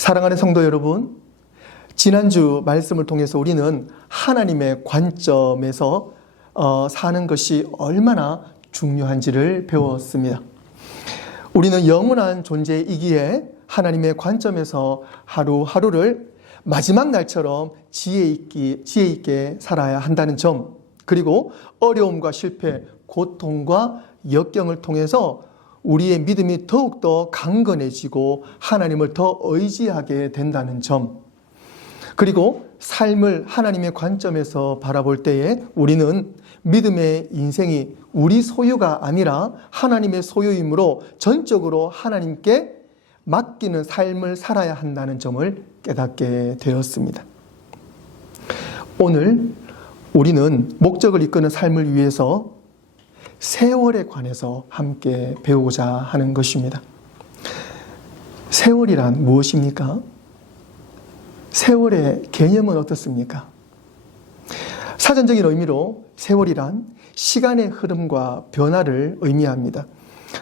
사랑하는 성도 여러분, 지난주 말씀을 통해서 우리는 하나님의 관점에서 사는 것이 얼마나 중요한지를 배웠습니다. 우리는 영원한 존재이기에 하나님의 관점에서 하루하루를 마지막 날처럼 지혜 있게 살아야 한다는 점, 그리고 어려움과 실패, 고통과 역경을 통해서 우리의 믿음이 더욱더 강건해지고 하나님을 더 의지하게 된다는 점, 그리고 삶을 하나님의 관점에서 바라볼 때에 우리는 믿음의 인생이 우리 소유가 아니라 하나님의 소유이므로 전적으로 하나님께 맡기는 삶을 살아야 한다는 점을 깨닫게 되었습니다. 오늘 우리는 목적을 이끄는 삶을 위해서 세월에 관해서 함께 배우고자 하는 것입니다. 세월이란 무엇입니까? 세월의 개념은 어떻습니까? 사전적인 의미로 세월이란 시간의 흐름과 변화를 의미합니다.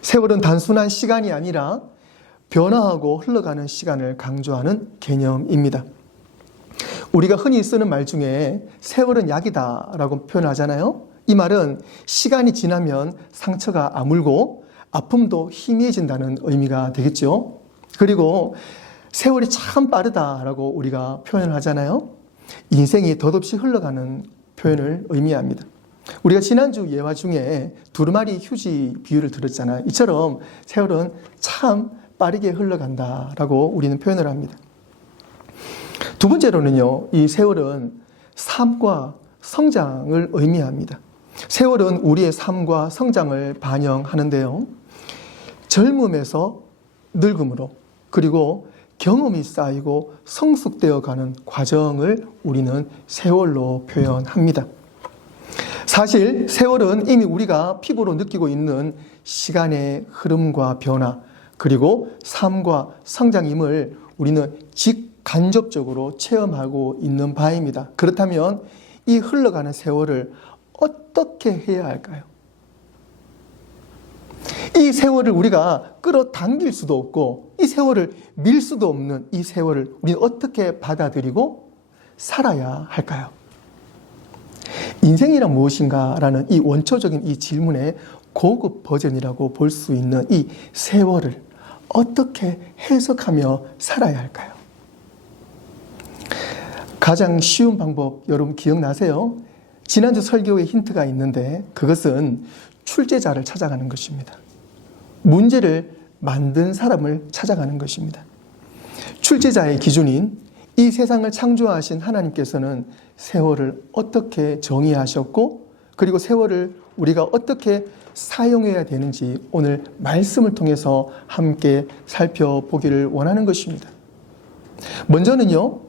세월은 단순한 시간이 아니라 변화하고 흘러가는 시간을 강조하는 개념입니다. 우리가 흔히 쓰는 말 중에 세월은 약이다 라고 표현하잖아요. 이 말은 시간이 지나면 상처가 아물고 아픔도 희미해진다는 의미가 되겠죠. 그리고 세월이 참 빠르다라고 우리가 표현을 하잖아요. 인생이 덧없이 흘러가는 표현을 의미합니다. 우리가 지난주 예화 중에 두루마리 휴지 비유를 들었잖아요. 이처럼 세월은 참 빠르게 흘러간다라고 우리는 표현을 합니다. 두 번째로는요, 이 세월은 삶과 성장을 의미합니다. 세월은 우리의 삶과 성장을 반영하는데요. 젊음에서 늙음으로, 그리고 경험이 쌓이고 성숙되어 가는 과정을 우리는 세월로 표현합니다. 사실 세월은 이미 우리가 피부로 느끼고 있는 시간의 흐름과 변화, 그리고 삶과 성장임을 우리는 직간접적으로 체험하고 있는 바입니다. 그렇다면 이 흘러가는 세월을 어떻게 해야 할까요? 이 세월을 우리가 끌어당길 수도 없고 이 세월을 밀 수도 없는 이 세월을 우리는 어떻게 받아들이고 살아야 할까요? 인생이란 무엇인가? 라는 이 원초적인 이 질문의 고급 버전이라고 볼 수 있는 이 세월을 어떻게 해석하며 살아야 할까요? 가장 쉬운 방법 여러분 기억나세요? 지난주 설교에 힌트가 있는데 그것은 출제자를 찾아가는 것입니다. 문제를 만든 사람을 찾아가는 것입니다. 출제자의 기준인 이 세상을 창조하신 하나님께서는 세월을 어떻게 정의하셨고 그리고 세월을 우리가 어떻게 사용해야 되는지 오늘 말씀을 통해서 함께 살펴보기를 원하는 것입니다. 먼저는요,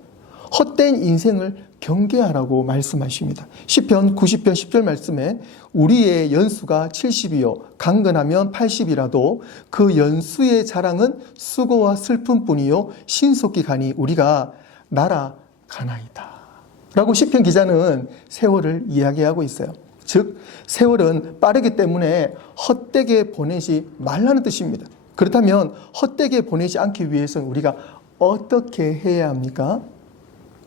헛된 인생을 경계하라고 말씀하십니다. 시편 90편 10절 말씀에 우리의 연수가 70이요 강건하면 80이라도 그 연수의 자랑은 수고와 슬픔뿐이요 신속히 가니 우리가 날아가나이다 라고 시편 기자는 세월을 이야기하고 있어요. 즉 세월은 빠르기 때문에 헛되게 보내지 말라는 뜻입니다. 그렇다면 헛되게 보내지 않기 위해서는 우리가 어떻게 해야 합니까?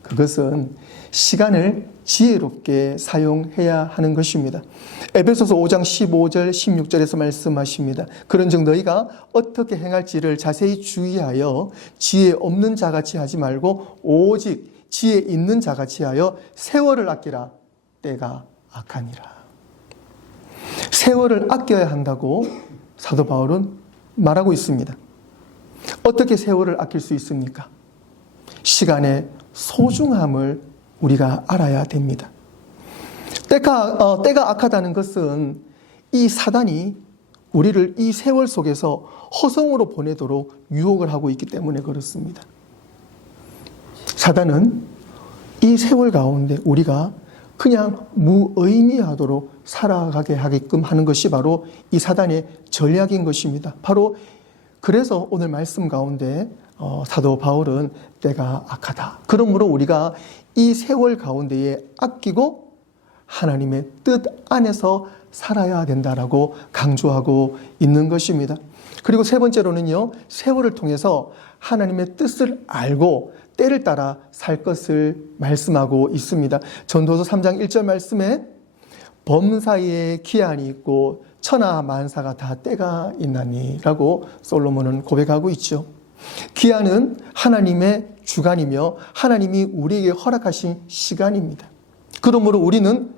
그것은 시간을 지혜롭게 사용해야 하는 것입니다. 에베소서 5장 15절 16절에서 말씀하십니다. 그런즉 너희가 어떻게 행할지를 자세히 주의하여 지혜 없는 자같이 하지 말고 오직 지혜 있는 자같이 하여 세월을 아끼라. 때가 악하니라. 세월을 아껴야 한다고 사도 바울은 말하고 있습니다. 어떻게 세월을 아낄 수 있습니까? 시간의 소중함을 우리가 알아야 됩니다. 때가 악하다는 것은 이 사단이 우리를 이 세월 속에서 허성으로 보내도록 유혹을 하고 있기 때문에 그렇습니다. 사단은 이 세월 가운데 우리가 그냥 무의미하도록 살아가게 하게끔 하는 것이 바로 이 사단의 전략인 것입니다. 바로 그래서 오늘 말씀 가운데 사도 바울은 때가 악하다. 그러므로 우리가 이 세월 가운데에 아끼고 하나님의 뜻 안에서 살아야 된다라고 강조하고 있는 것입니다. 그리고 세 번째로는요, 세월을 통해서 하나님의 뜻을 알고 때를 따라 살 것을 말씀하고 있습니다. 전도서 3장 1절 말씀에 범사에 기한이 있고 천하 만사가 다 때가 있나니 라고 솔로몬은 고백하고 있죠. 기한은 하나님의 주관이며 하나님이 우리에게 허락하신 시간입니다. 그러므로 우리는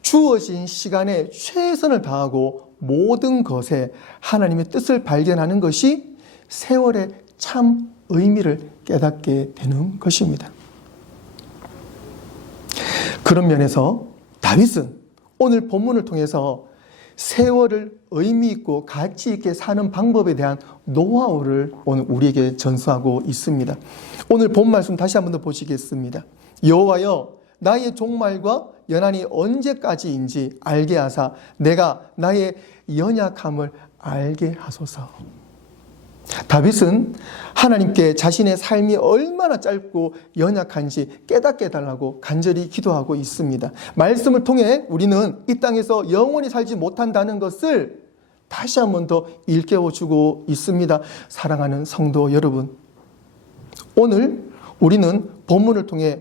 주어진 시간에 최선을 다하고 모든 것에 하나님의 뜻을 발견하는 것이 세월의 참 의미를 깨닫게 되는 것입니다. 그런 면에서 다윗은 오늘 본문을 통해서 세월을 의미 있고 가치 있게 사는 방법에 대한 노하우를 오늘 우리에게 전수하고 있습니다. 오늘 본 말씀 다시 한번 더 보시겠습니다. 여호와여 나의 종말과 연한이 언제까지인지 알게 하사 내가 나의 연약함을 알게 하소서. 다윗은 하나님께 자신의 삶이 얼마나 짧고 연약한지 깨닫게 해달라고 간절히 기도하고 있습니다. 말씀을 통해 우리는 이 땅에서 영원히 살지 못한다는 것을 다시 한 번 더 일깨워주고 있습니다. 사랑하는 성도 여러분, 오늘 우리는 본문을 통해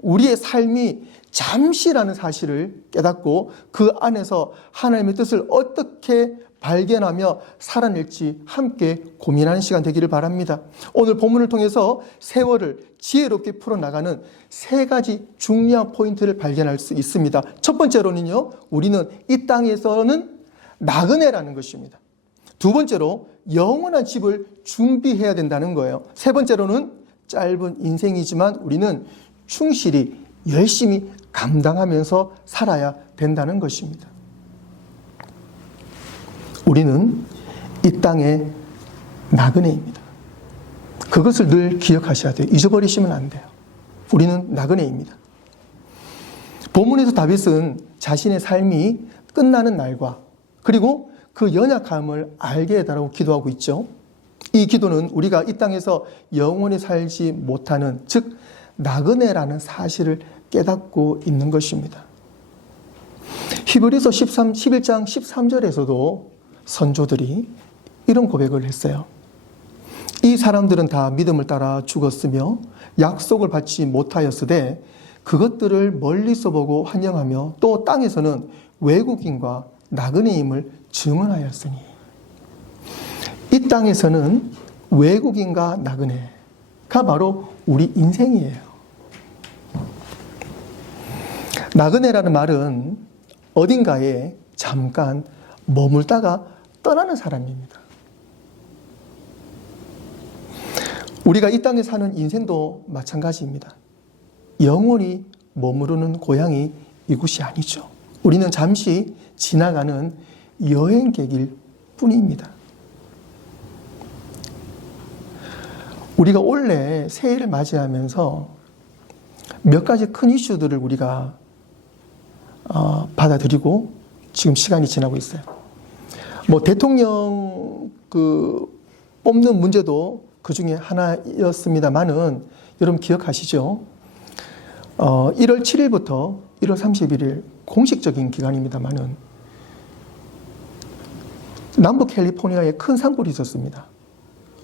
우리의 삶이 잠시라는 사실을 깨닫고 그 안에서 하나님의 뜻을 어떻게 발견하며 살아낼지 함께 고민하는 시간 되기를 바랍니다. 오늘 본문을 통해서 세월을 지혜롭게 풀어나가는 세 가지 중요한 포인트를 발견할 수 있습니다. 첫 번째로는요, 우리는 이 땅에서는 나그네라는 것입니다. 두 번째로 영원한 집을 준비해야 된다는 거예요. 세 번째로는 짧은 인생이지만 우리는 충실히 열심히 감당하면서 살아야 된다는 것입니다. 우리는 이 땅의 나그네입니다. 그것을 늘 기억하셔야 돼요. 잊어버리시면 안 돼요. 우리는 나그네입니다. 본문에서 다윗은 자신의 삶이 끝나는 날과 그리고 그 연약함을 알게 해달라고 기도하고 있죠. 이 기도는 우리가 이 땅에서 영원히 살지 못하는, 즉 나그네라는 사실을 깨닫고 있는 것입니다. 히브리서 11장 13절에서도 선조들이 이런 고백을 했어요. 이 사람들은 다 믿음을 따라 죽었으며 약속을 받지 못하였으되 그것들을 멀리서 보고 환영하며 또 땅에서는 외국인과 나그네임을 증언하였으니, 이 땅에서는 외국인과 나그네가 바로 우리 인생이에요. 나그네라는 말은 어딘가에 잠깐 머물다가 떠나는 사람입니다. 우리가 이 땅에 사는 인생도 마찬가지입니다. 영원히 머무르는 고향이 이곳이 아니죠. 우리는 잠시 지나가는 여행객일 뿐입니다. 우리가 올해 새해를 맞이하면서 몇 가지 큰 이슈들을 우리가 받아들이고 지금 시간이 지나고 있어요. 뭐 대통령 뽑는 문제도 그 중에 하나였습니다만은 여러분 기억하시죠? 1월 7일부터 1월 31일 공식적인 기간입니다만은 남부 캘리포니아에 큰 산불이 있었습니다.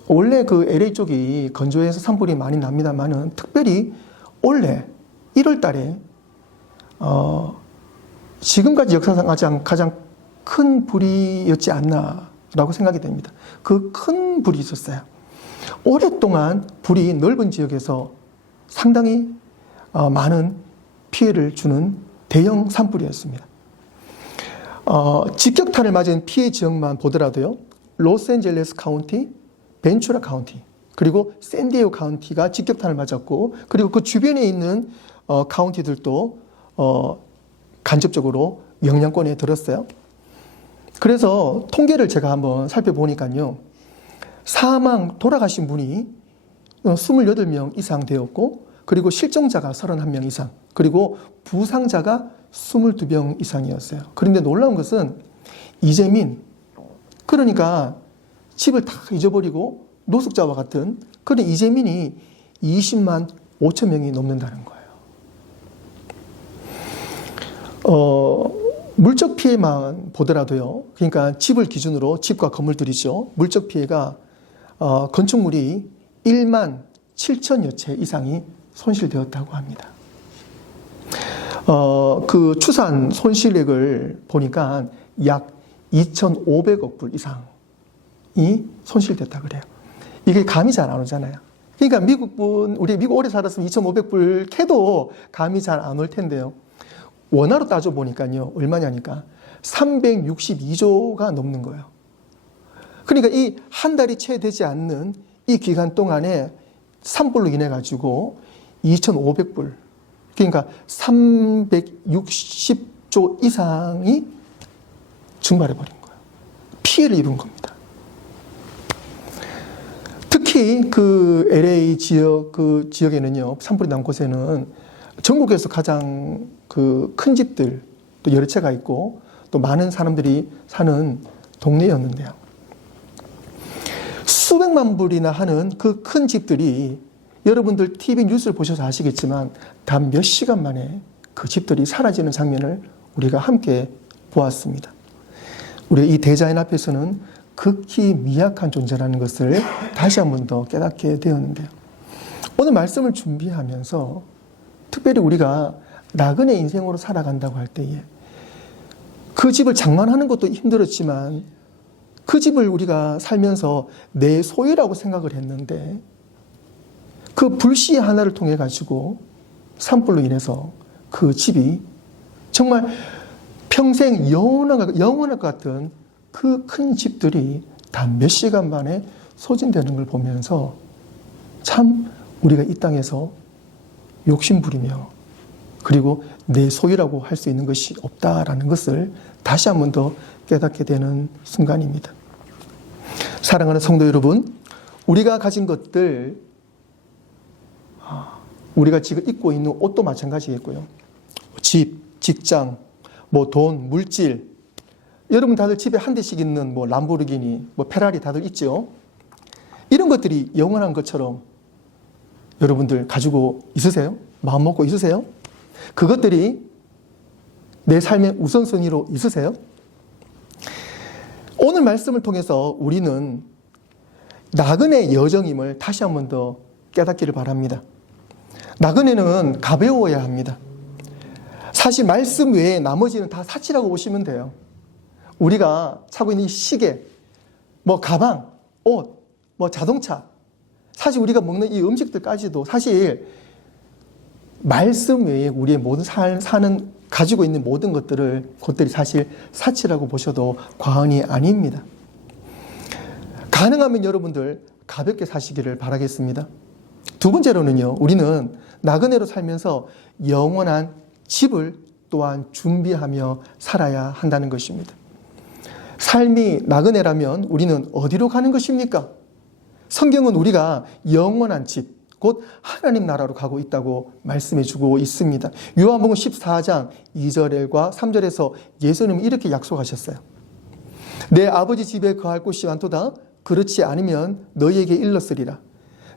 원래 그 LA 쪽이 건조해서 산불이 많이 납니다만은 특별히 올해 1월 달에 지금까지 역사상 가장 큰 불이었지 않나라고 생각이 됩니다. 그 큰 불이 있었어요. 오랫동안 불이 넓은 지역에서 상당히 많은 피해를 주는 대형 산불이었습니다. 직격탄을 맞은 피해 지역만 보더라도요, 로스앤젤레스 카운티, 벤츄라 카운티, 그리고 샌디에고 카운티가 직격탄을 맞았고, 그리고 그 주변에 있는 카운티들도 간접적으로 영향권에 들었어요. 그래서 통계를 제가 한번 살펴보니까요, 돌아가신 분이 28명 이상 되었고, 그리고 실종자가 31명 이상, 그리고 부상자가 22명 이상이었어요. 그런데 놀라운 것은 이재민, 그러니까 집을 다 잊어버리고 노숙자와 같은 그런 이재민이 20만 5천 명이 넘는다는 거예요. 물적 피해만 보더라도요. 그러니까 집을 기준으로 집과 건물들이죠. 물적 피해가 건축물이 1만 7천여 채 이상이 손실되었다고 합니다. 그 추산 손실액을 보니까 약 2,500억 불 이상이 손실됐다 그래요. 이게 감이 잘 안 오잖아요. 그러니까 우리 미국 오래 살았으면 2,500불 캐도 감이 잘 안 올 텐데요. 원화로 따져보니까요, 얼마냐니까 362조가 넘는 거예요. 그러니까 이 한 달이 채 되지 않는 이 기간 동안에 산불로 인해 가지고 2,500불, 그러니까 360조 이상이 증발해버린 거예요. 피해를 입은 겁니다. 특히 그 LA 지역, 그 지역에는요, 산불이 난 곳에는 전국에서 가장 그 큰 집들 또 여러 채가 있고 또 많은 사람들이 사는 동네였는데요. 수백만 불이나 하는 그 큰 집들이 여러분들 TV 뉴스를 보셔서 아시겠지만 단 몇 시간 만에 그 집들이 사라지는 장면을 우리가 함께 보았습니다. 우리가 이 대자연 앞에서는 극히 미약한 존재라는 것을 다시 한 번 더 깨닫게 되었는데요. 오늘 말씀을 준비하면서 특별히 우리가 나그네 인생으로 살아간다고 할 때에 그 집을 장만하는 것도 힘들었지만 그 집을 우리가 살면서 내 소유라고 생각을 했는데 그 불씨 하나를 통해 가지고 산불로 인해서 그 집이 정말 평생 영원할 것 같은 그 큰 집들이 단 몇 시간 만에 소진되는 걸 보면서 참 우리가 이 땅에서 욕심부리며 그리고 내 소유라고 할 수 있는 것이 없다라는 것을 다시 한 번 더 깨닫게 되는 순간입니다. 사랑하는 성도 여러분, 우리가 가진 것들, 우리가 지금 입고 있는 옷도 마찬가지겠고요. 집, 직장, 뭐 돈, 물질, 여러분 다들 집에 한 대씩 있는 뭐 람보르기니, 뭐 페라리 다들 있죠. 이런 것들이 영원한 것처럼 여러분들 가지고 있으세요? 마음 먹고 있으세요? 그것들이 내 삶의 우선순위로 있으세요? 오늘 말씀을 통해서 우리는 나그네 여정임을 다시 한 번 더 깨닫기를 바랍니다. 나그네는 가벼워야 합니다. 사실 말씀 외에 나머지는 다 사치라고 보시면 돼요. 우리가 차고 있는 시계, 뭐 가방, 옷, 뭐 자동차, 사실 우리가 먹는 이 음식들까지도 사실 말씀 외에 우리의 모든 가지고 있는 모든 것들이 사실 사치라고 보셔도 과언이 아닙니다. 가능하면 여러분들 가볍게 사시기를 바라겠습니다. 두 번째로는요, 우리는 나그네로 살면서 영원한 집을 또한 준비하며 살아야 한다는 것입니다. 삶이 나그네라면 우리는 어디로 가는 것입니까? 성경은 우리가 영원한 집, 곧 하나님 나라로 가고 있다고 말씀해 주고 있습니다. 요한복음 14장 2절과 3절에서 예수님은 이렇게 약속하셨어요. 내 아버지 집에 거할 곳이 많도다. 그렇지 않으면 너희에게 일렀으리라.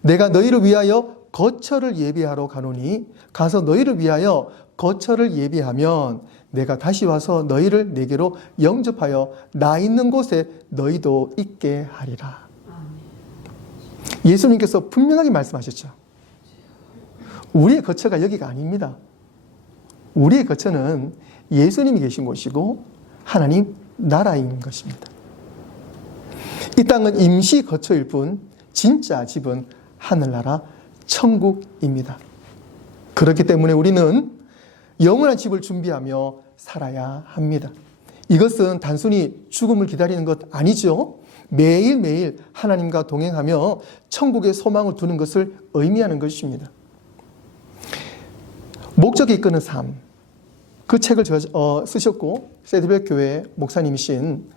내가 너희를 위하여 거처를 예비하러 가노니 가서 너희를 위하여 거처를 예비하면 내가 다시 와서 너희를 내게로 영접하여 나 있는 곳에 너희도 있게 하리라. 예수님께서 분명하게 말씀하셨죠. 우리의 거처가 여기가 아닙니다. 우리의 거처는 예수님이 계신 곳이고 하나님 나라인 것입니다. 이 땅은 임시 거처일 뿐 진짜 집은 하늘나라 천국입니다. 그렇기 때문에 우리는 영원한 집을 준비하며 살아야 합니다. 이것은 단순히 죽음을 기다리는 것 아니죠. 매일매일 하나님과 동행하며 천국의 소망을 두는 것을 의미하는 것입니다. 목적이 이끄는 삶, 그 책을 쓰셨고 세드백 교회 목사님이신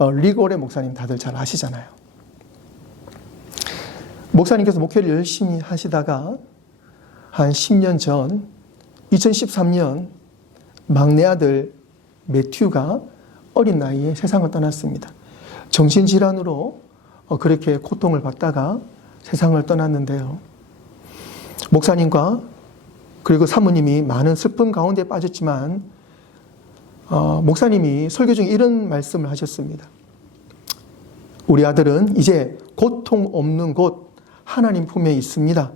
리고레 목사님 다들 잘 아시잖아요. 목사님께서 목회를 열심히 하시다가 한 10년 전 2013년 막내 아들 매튜가 어린 나이에 세상을 떠났습니다. 정신질환으로 그렇게 고통을 받다가 세상을 떠났는데요. 목사님과 그리고 사모님이 많은 슬픔 가운데 빠졌지만 목사님이 설교 중에 이런 말씀을 하셨습니다. 우리 아들은 이제 고통 없는 곳 하나님 품에 있습니다.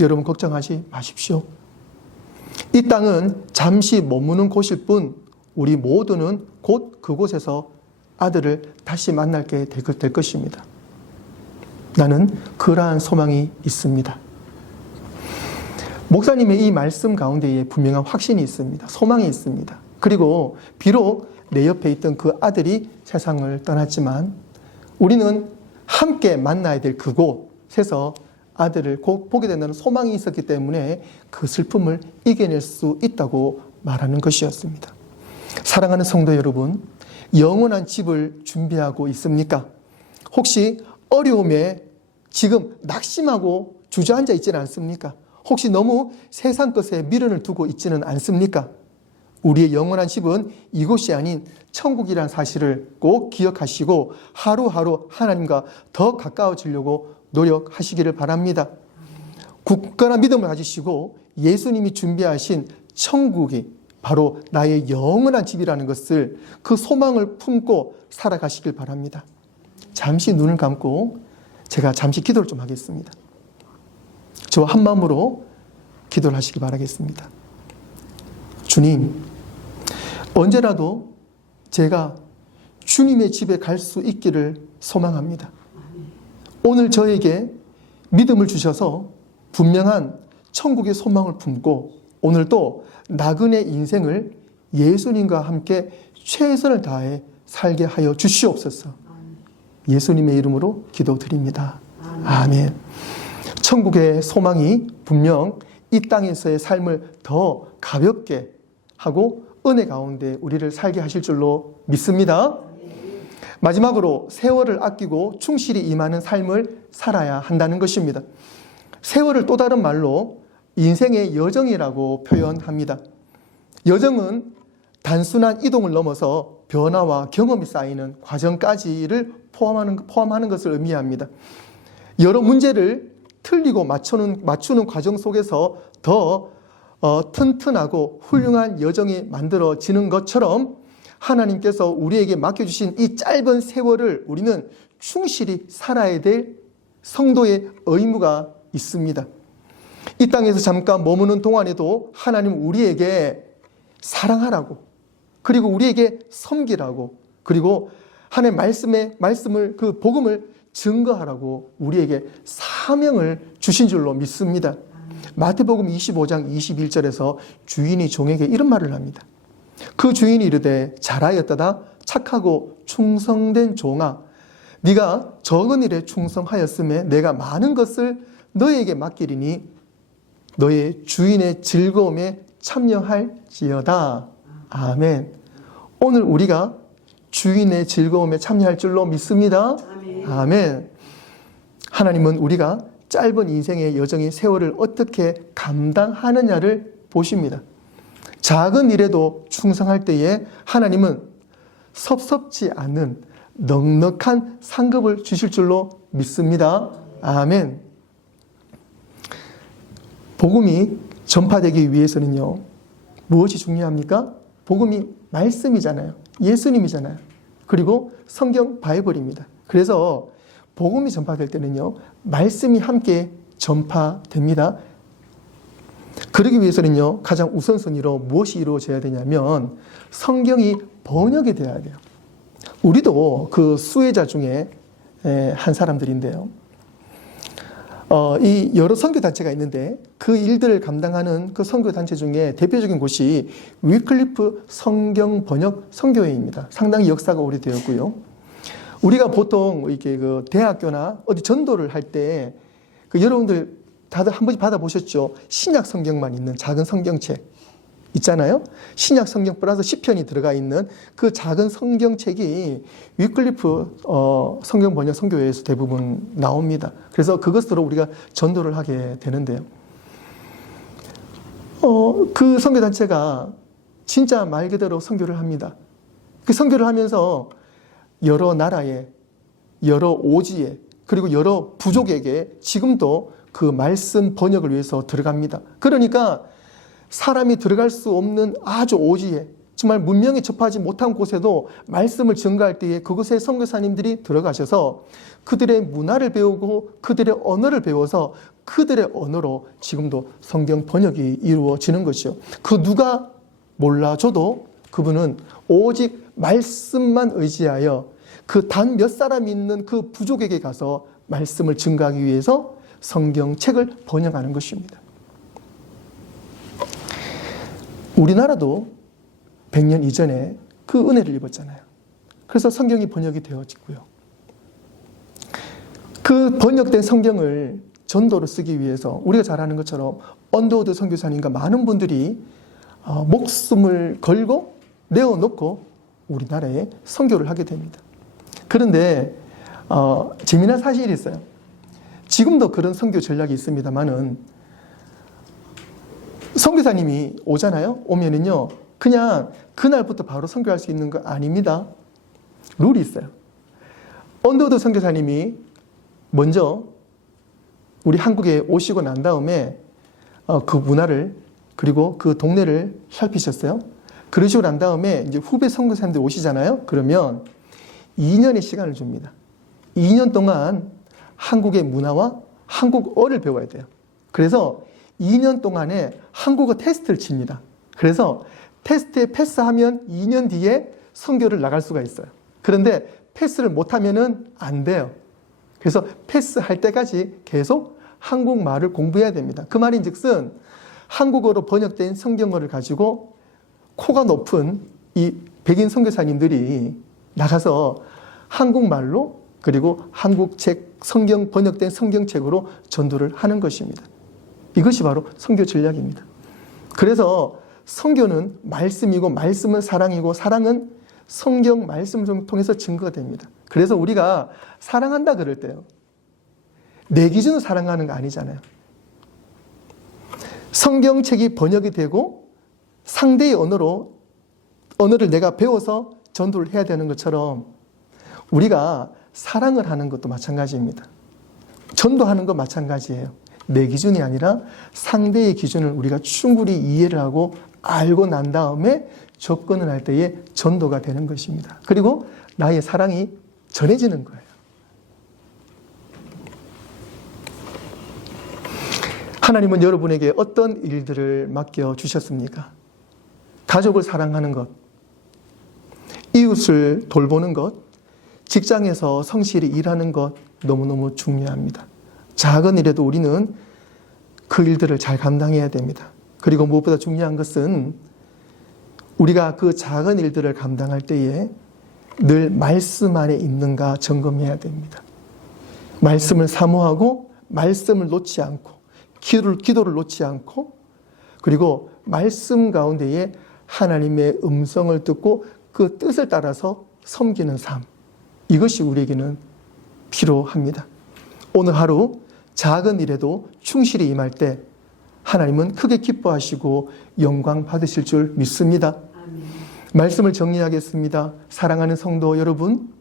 여러분 걱정하지 마십시오. 이 땅은 잠시 머무는 곳일 뿐 우리 모두는 곧 그곳에서 아들을 다시 만나게 될 것입니다. 나는 그러한 소망이 있습니다. 목사님의 이 말씀 가운데에 분명한 확신이 있습니다. 소망이 있습니다. 그리고 비록 내 옆에 있던 그 아들이 세상을 떠났지만 우리는 함께 만나야 될 그곳에서 아들을 곧 보게 된다는 소망이 있었기 때문에 그 슬픔을 이겨낼 수 있다고 말하는 것이었습니다. 사랑하는 성도 여러분, 영원한 집을 준비하고 있습니까? 혹시 어려움에 지금 낙심하고 주저앉아 있지는 않습니까? 혹시 너무 세상 것에 미련을 두고 있지는 않습니까? 우리의 영원한 집은 이곳이 아닌 천국이라는 사실을 꼭 기억하시고 하루하루 하나님과 더 가까워지려고 노력하시기를 바랍니다. 굳건한 믿음을 가지시고 예수님이 준비하신 천국이 바로 나의 영원한 집이라는 것을 그 소망을 품고 살아가시길 바랍니다. 잠시 눈을 감고 제가 잠시 기도를 좀 하겠습니다. 저와 한 마음으로 기도를 하시기 바라겠습니다. 주님, 언제라도 제가 주님의 집에 갈 수 있기를 소망합니다. 오늘 저에게 믿음을 주셔서 분명한 천국의 소망을 품고 오늘도 나그네 인생을 예수님과 함께 최선을 다해 살게 하여 주시옵소서. 예수님의 이름으로 기도드립니다. 아멘. 천국의 소망이 분명 이 땅에서의 삶을 더 가볍게 하고 은혜 가운데 우리를 살게 하실 줄로 믿습니다. 마지막으로 세월을 아끼고 충실히 임하는 삶을 살아야 한다는 것입니다. 세월을 또 다른 말로 인생의 여정이라고 표현합니다. 여정은 단순한 이동을 넘어서 변화와 경험이 쌓이는 과정까지를 포함하는 것을 의미합니다. 여러 문제를 틀리고 맞추는 과정 속에서 더 튼튼하고 훌륭한 여정이 만들어지는 것처럼 하나님께서 우리에게 맡겨주신 이 짧은 세월을 우리는 충실히 살아야 될 성도의 의무가 있습니다. 이 땅에서 잠깐 머무는 동안에도 하나님 우리에게 사랑하라고, 그리고 우리에게 섬기라고, 그리고 하나님 말씀을 그 복음을 증거하라고 우리에게 사명을 주신 줄로 믿습니다. 마태복음 25장 21절에서 주인이 종에게 이런 말을 합니다. 그 주인이 이르되 잘하였도다 착하고 충성된 종아, 네가 적은 일에 충성하였음에 내가 많은 것을 너에게 맡기리니 너의 주인의 즐거움에 참여할지어다. 아멘. 오늘 우리가 주인의 즐거움에 참여할 줄로 믿습니다. 아멘. 하나님은 우리가 짧은 인생의 여정의 세월을 어떻게 감당하느냐를 보십니다. 작은 일에도 충성할 때에 하나님은 섭섭지 않은 넉넉한 상급을 주실 줄로 믿습니다. 아멘. 복음이 전파되기 위해서는요, 무엇이 중요합니까? 복음이 말씀이잖아요. 예수님이잖아요. 그리고 성경 바이블입니다. 그래서 복음이 전파될 때는요, 말씀이 함께 전파됩니다. 그러기 위해서는요, 가장 우선순위로 무엇이 이루어져야 되냐면 성경이 번역이 돼야 돼요. 우리도 그 수혜자 중에 한 사람들인데요. 이 여러 선교단체가 있는데 그 일들을 감당하는 그 선교단체 중에 대표적인 곳이 위클리프 성경 번역 선교회입니다. 상당히 역사가 오래되었고요. 우리가 보통 이렇게 그 대학교나 어디 전도를 할 때 그 여러분들 다들 한 번씩 받아보셨죠? 신약 성경만 있는 작은 성경책 있잖아요. 신약 성경 플러스 시편이 들어가 있는 그 작은 성경책이 위클리프 성경 번역 선교회에서 대부분 나옵니다. 그래서 그것으로 우리가 전도를 하게 되는데요. 그 선교단체가 진짜 말 그대로 선교를 합니다. 그 선교를 하면서 여러 나라에, 여러 오지에, 그리고 여러 부족에게 지금도 그 말씀 번역을 위해서 들어갑니다. 그러니까 사람이 들어갈 수 없는 아주 오지에, 정말 문명에 접하지 못한 곳에도 말씀을 전가할 때에 그곳에 선교사님들이 들어가셔서 그들의 문화를 배우고 그들의 언어를 배워서 그들의 언어로 지금도 성경 번역이 이루어지는 것이요. 그 누가 몰라줘도 그분은 오직 말씀만 의지하여 그 단 몇 사람 있는 그 부족에게 가서 말씀을 증가하기 위해서 성경책을 번역하는 것입니다. 우리나라도 100년 이전에 그 은혜를 입었잖아요. 그래서 성경이 번역이 되어지고요. 그 번역된 성경을 전도로 쓰기 위해서 우리가 잘 아는 것처럼 언더우드 선교사님과 많은 분들이 목숨을 걸고 내어놓고 우리나라에 선교를 하게 됩니다. 그런데 재미난 사실이 있어요. 지금도 그런 선교 전략이 있습니다만은 선교사님이 오잖아요. 오면은요 그냥 그날부터 바로 선교할 수 있는 거 아닙니다. 룰이 있어요. 언더우드 선교사님이 먼저 우리 한국에 오시고 난 다음에 그 문화를 그리고 그 동네를 살피셨어요. 그러시고 난 다음에 이제 후배 선교사님들 오시잖아요. 그러면 2년의 시간을 줍니다. 2년 동안 한국의 문화와 한국어를 배워야 돼요. 그래서 2년 동안에 한국어 테스트를 칩니다. 그래서 테스트에 패스하면 2년 뒤에 선교를 나갈 수가 있어요. 그런데 패스를 못하면은 안 돼요. 그래서 패스할 때까지 계속 한국말을 공부해야 됩니다. 그 말인즉슨 한국어로 번역된 성경어를 가지고 코가 높은 이 백인 선교사님들이 나가서 한국말로 그리고 한국책, 성경 번역된 성경책으로 전도를 하는 것입니다. 이것이 바로 선교 전략입니다. 그래서 선교는 말씀이고 말씀은 사랑이고 사랑은 성경 말씀을 통해서 증거가 됩니다. 그래서 우리가 사랑한다 그럴 때요. 내 기준으로 사랑하는 거 아니잖아요. 성경책이 번역이 되고 상대의 언어를 내가 배워서 전도를 해야 되는 것처럼 우리가 사랑을 하는 것도 마찬가지입니다. 전도하는 것 마찬가지예요. 내 기준이 아니라 상대의 기준을 우리가 충분히 이해를 하고 알고 난 다음에 접근을 할 때에 전도가 되는 것입니다. 그리고 나의 사랑이 전해지는 거예요. 하나님은 여러분에게 어떤 일들을 맡겨주셨습니까? 가족을 사랑하는 것, 이웃을 돌보는 것, 직장에서 성실히 일하는 것 너무너무 중요합니다. 작은 일에도 우리는 그 일들을 잘 감당해야 됩니다. 그리고 무엇보다 중요한 것은 우리가 그 작은 일들을 감당할 때에 늘 말씀 안에 있는가 점검해야 됩니다. 말씀을 사모하고 말씀을 놓지 않고 기도를 놓지 않고 그리고 말씀 가운데에 하나님의 음성을 듣고 그 뜻을 따라서 섬기는 삶, 이것이 우리에게는 필요합니다. 오늘 하루 작은 일에도 충실히 임할 때 하나님은 크게 기뻐하시고 영광 받으실 줄 믿습니다. 말씀을 정리하겠습니다. 사랑하는 성도 여러분,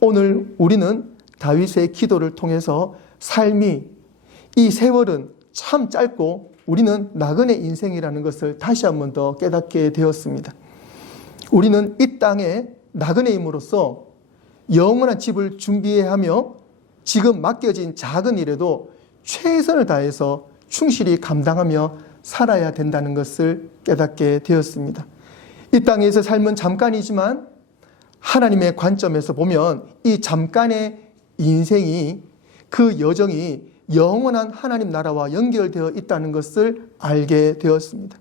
오늘 우리는 다윗의 기도를 통해서 삶이 이 세월은 참 짧고 우리는 나그네 인생이라는 것을 다시 한 번 더 깨닫게 되었습니다. 우리는 이 땅에 나그네임으로써 영원한 집을 준비해야 하며 지금 맡겨진 작은 일에도 최선을 다해서 충실히 감당하며 살아야 된다는 것을 깨닫게 되었습니다. 이 땅에서 삶은 잠깐이지만 하나님의 관점에서 보면 이 잠깐의 인생이 그 여정이 영원한 하나님 나라와 연결되어 있다는 것을 알게 되었습니다.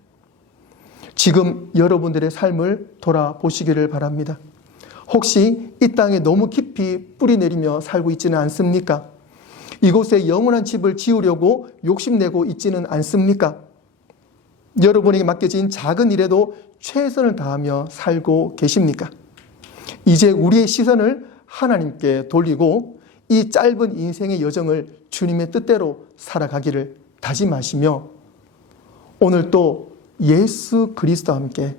지금 여러분들의 삶을 돌아보시기를 바랍니다. 혹시 이 땅에 너무 깊이 뿌리 내리며 살고 있지는 않습니까? 이곳에 영원한 집을 지으려고 욕심내고 있지는 않습니까? 여러분에게 맡겨진 작은 일에도 최선을 다하며 살고 계십니까? 이제 우리의 시선을 하나님께 돌리고 이 짧은 인생의 여정을 주님의 뜻대로 살아가기를 다짐하시며 오늘 또 예수 그리스도와 함께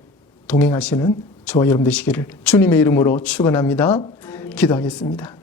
동행하시는 저와 여러분 되시기를 주님의 이름으로 축원합니다. 기도하겠습니다.